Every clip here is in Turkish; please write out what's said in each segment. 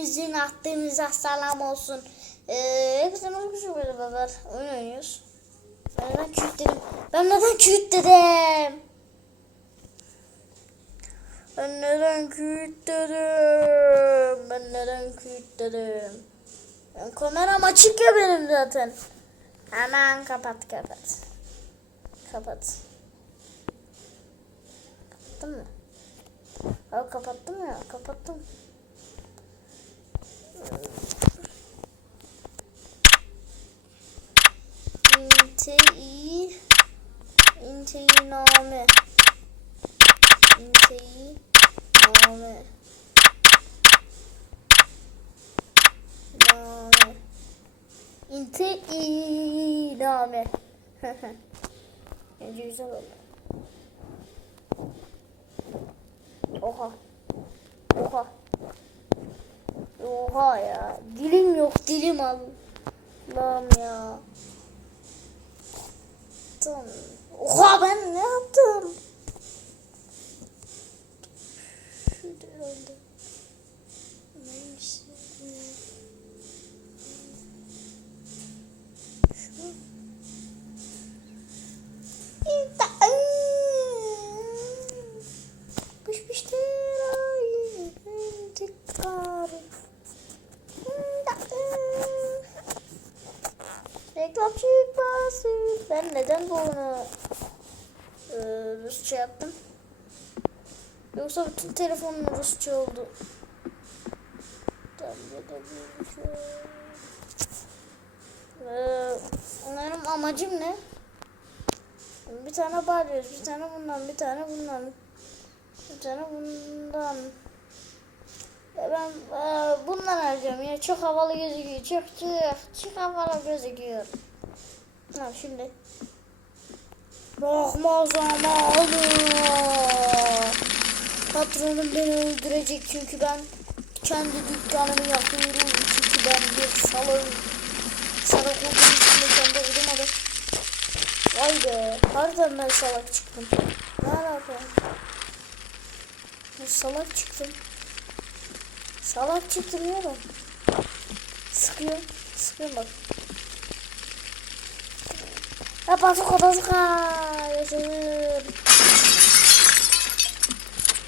hepinizin attığınıza selam olsun. Ee, hepinize hoş bulduk beraber oyun oynuyoruz. Ben neden küt dedim? Ben neden küt dedim? Ben neden küt dedim? Ben neden küt dedim? Ben kameram açık ya benim zaten. Hemen kapat kapat. Kapat. Kapattın mı? Abi kapattım ya kapattım. İnteyi İnteyi name İnteyi name Name İnteyi name Bence güzel oldu. Oha. Oha. Oha ya. Dilim yok dilim Allah'ım ya. Tamam. Oha ben ne yaptım? Şurada herhalde. Neymiş? Şu. İnta- Pışmıştır ay, intikam. Reklam çıkması. Ben neden bu oyunu e, Rusça yaptım? Yoksa bütün telefonum Rusça oldu. Gözüküyor. Ee, amacım ne? Bir tane bağırıyoruz, bir tane bundan, bir tane bundan. Bir tane bundan. Ben e, bundan alacağım ya. Çok havalı gözüküyor. Çok çok çok havalı gözüküyor. Tamam şimdi. Bakma zamanı. Patronum beni öldürecek çünkü ben kendi dükkanımı yapıyorum. Çünkü ben bir salak. Salak olduğum için kendi öldürmedim. Vay be. Harbiden ben salak çıktım. Ne alaka? Ben salak çıktım. Salak çıktım ya ben. Sıkıyor. Sıkıyor bak. Ya bazuka bazuka. Yaşasın.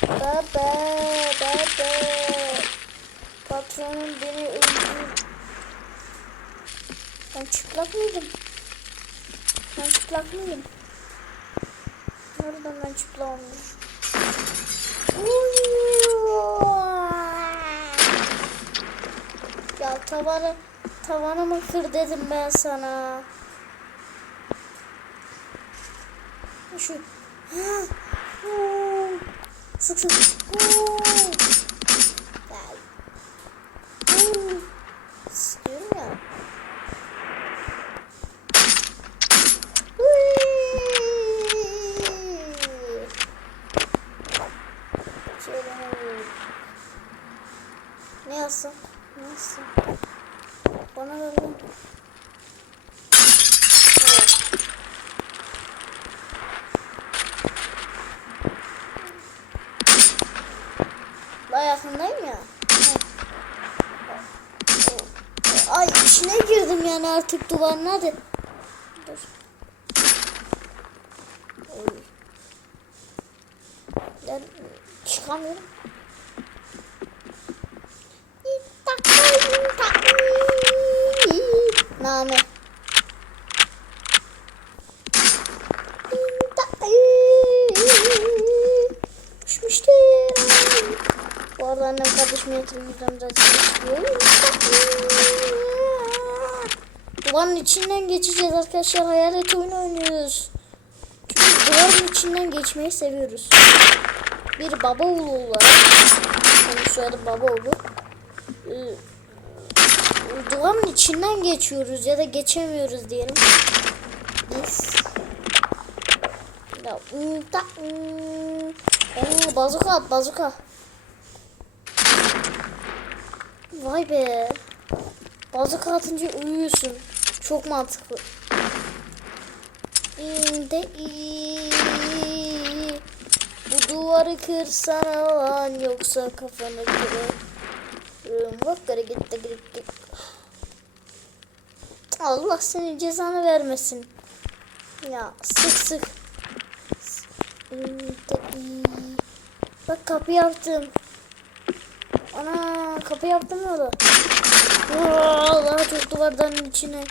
Baba baba. Patronum beni öldür. Ben çıplak mıydım? Ben çıplak mıydım? Nereden ben çıplak olmuş? Ya tavanı tavanımı kır dedim ben sana. Şu sık sık. Gel. Sıkıyorum ya. Şöyle hemen- Ne yazsın? Ne yazsın? Bana ver lan. Evet. Daha yakındayım ya. Ay içine girdim yani artık duvarın hadi. Dur. Ben çıkamıyorum. Name. Annem kardeşim zaten çıkıyor. Duvarın içinden geçeceğiz arkadaşlar. Hayalet oyunu oynuyoruz. Çünkü duvarın içinden geçmeyi seviyoruz. Bir baba oğlu olarak. Benim soyadım baba oğlu. Ee, duvarın içinden geçiyoruz ya da geçemiyoruz diyelim. Biz. Ya, ta, ım. Oo, bazuka at bazuka. Vay be. Bazuka atınca uyuyorsun. Çok mantıklı. İnde iyi. Bu duvarı kırsana lan yoksa kafanı kırarım. Bak gari gitti gitti. Allah senin cezanı vermesin. Ya sık sık. Bak kapı yaptım. Ana kapı yaptım orada. Allah çok duvardan içine.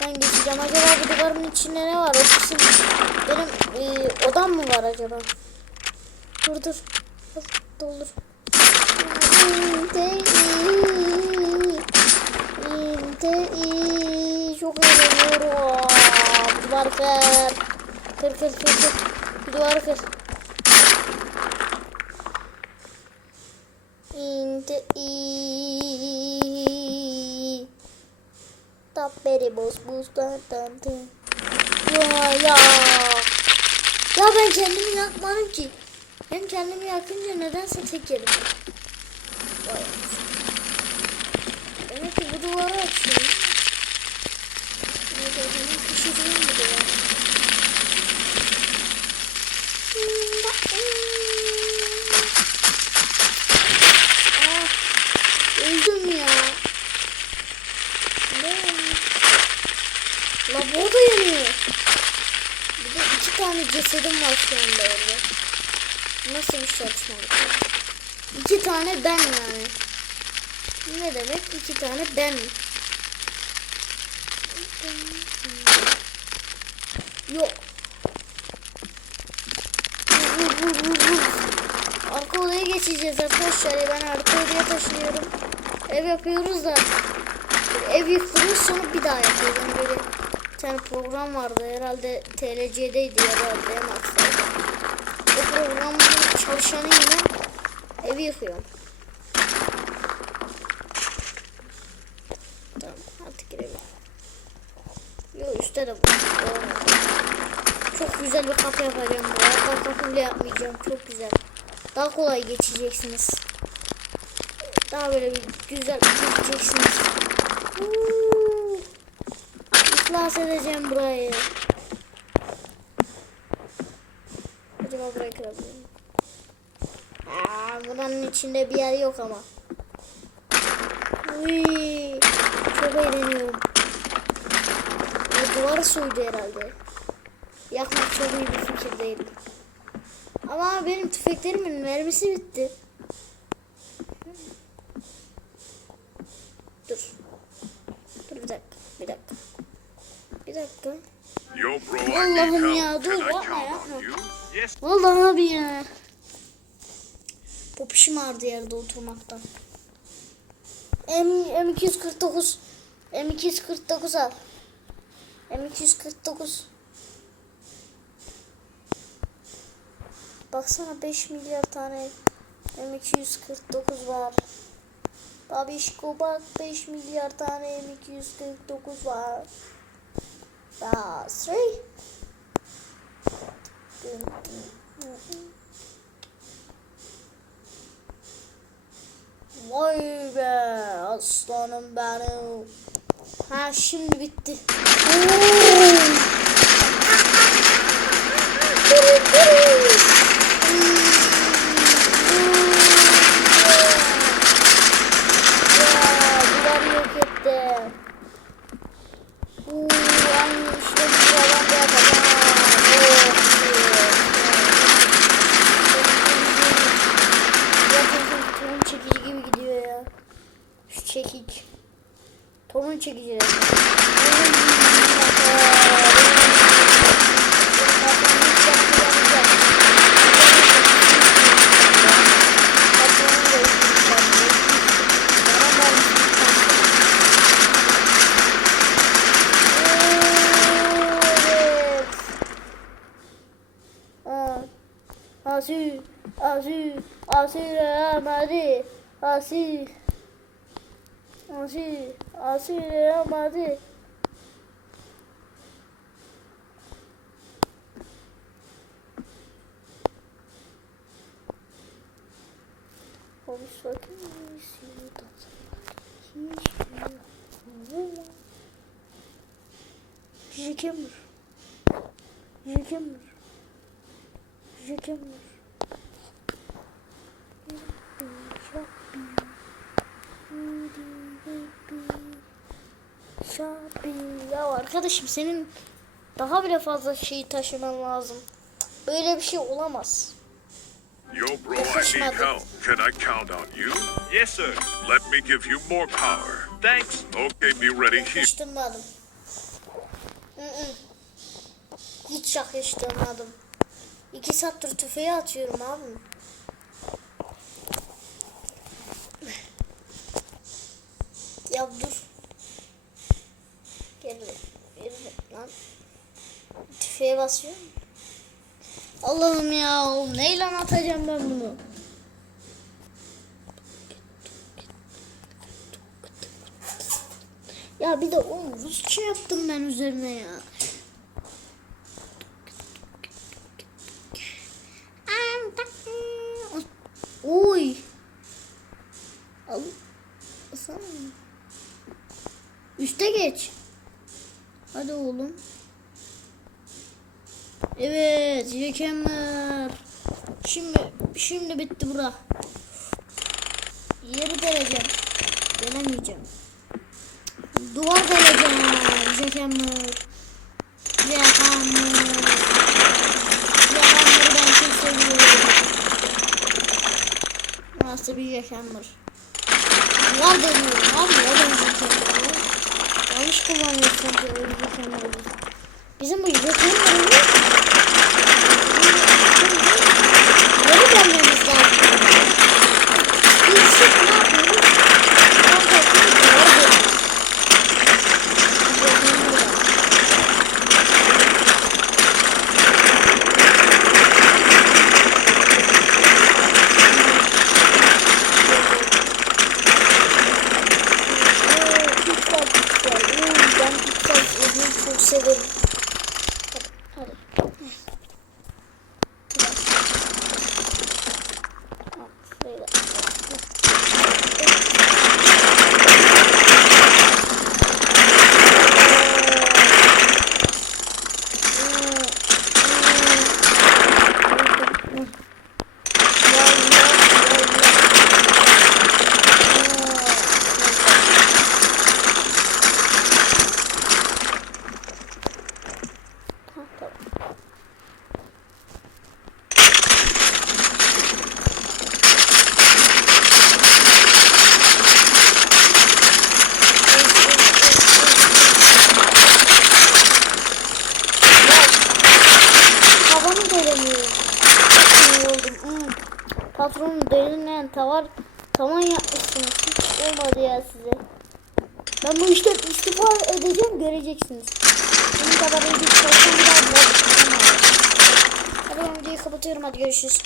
Ben geçeceğim. Acaba bu duvarın içinde ne var? O kısım benim e, odam mı var acaba? Dur dur. Dur, Doldur. Çok eğleniyorum. Duvar kır. Kır kır kır kır. Duvar kır. Inte i Tapperi boz buz tan tan tan. Ya ya. Ya ben kendimi yakmadım ki. Ben kendimi yakınca nedense tek yedim. Vay. Demek ki bu duvarı açıyorum. O zaman pişireyim bu duvarı. Ah, öldüm ya. Ne? La bu da yanıyor. Bir de iki tane cesedim var şu orada. Nasıl bir saçmalık? İki tane ben yani. Ne demek iki tane ben? Yok. Arka odaya geçeceğiz arkadaşlar. Ben arka odaya taşınıyorum. Ev yapıyoruz da. Ev yıkılıyor sonra bir daha yapıyoruz. Yani böyle bir tane program vardı. Herhalde TLC'deydi ya da Demax'taydı. O programın çalışanı yine evi yıkıyorum. Tamam artık girelim. Yok üstte de bu. Çok güzel bir kapı yapacağım buraya. Bak kapı bile yapmayacağım. Çok güzel. Daha kolay geçeceksiniz. Daha böyle bir güzel geçeceksiniz. Uuu. İflas edeceğim burayı. Acaba burayı kırabilir miyim? Buranın içinde bir yer yok ama. Uy, çok eğleniyorum. Bu duvar suydu herhalde. Yakmak çok iyi bir fikir değil. Ama benim tüfeklerimin mermisi bitti. Dur. Dur bir dakika. Bir dakika. Dakika. Allah'ım ya, dur, yapma, yapma. Vallahi abi ya. Popişim ağrıdı yerde oturmaktan. M M249 M249 al. M249 Baksana 5 milyar tane M249 var. Babişko bak 5 milyar tane M249 var. That's right. Vay be aslanım benim. Ha şimdi bitti. Duvar asu, asu, asu, amadi. Abi sakın iyisi Jikemur. Jikemur. Jikemur. Shopping. Ya arkadaşım senin daha bile fazla şeyi taşıman lazım. Böyle bir şey olamaz. Yo, bro, I need help. Can I count on you? Yes, sir. Let me give you more power. Thanks. Okay, be ready here. Yakıştırmadım. Hiç yakıştırmadım. İki saattir tüfeği atıyorum abi. Ya dur. Geri geri lan. Tüfeğe basıyorum. Allah'ım ya neyle atacağım ben bunu? Ya bir de o Rusça yaptım ben üzerine ya. Mükemmel. Şimdi şimdi bitti bura. Yeri deleceğim. Delemeyeceğim. Duvar deleceğim. Mükemmel. Mükemmel. Mükemmel'i ben çok seviyorum. Nasıl bir yaşanmış. Duvar deliyorum abi. O da mükemmel. Yanlış kullanıyorsun öyle mükemmel. Bizim bu yakınlarını Geri dönmemiz lazım. Biz şimdi ne yapıyoruz? Arkadaşlar duvar deliyoruz. Piksel piksel. Oo, Ben piksel ürünü çok severim. Hadi. hadi. Tamam, şöyle. Tavanı delemiyorum. İyi oldum. Hmm. Patronun delineyen tavar tavan yapmışsınız. Hiç olmadı ya size. Ben bu işten istifa edeceğim göreceksiniz. Bunun kadar iyi bir daha bulamadım. Hadi ben videoyu kapatıyorum hadi görüşürüz.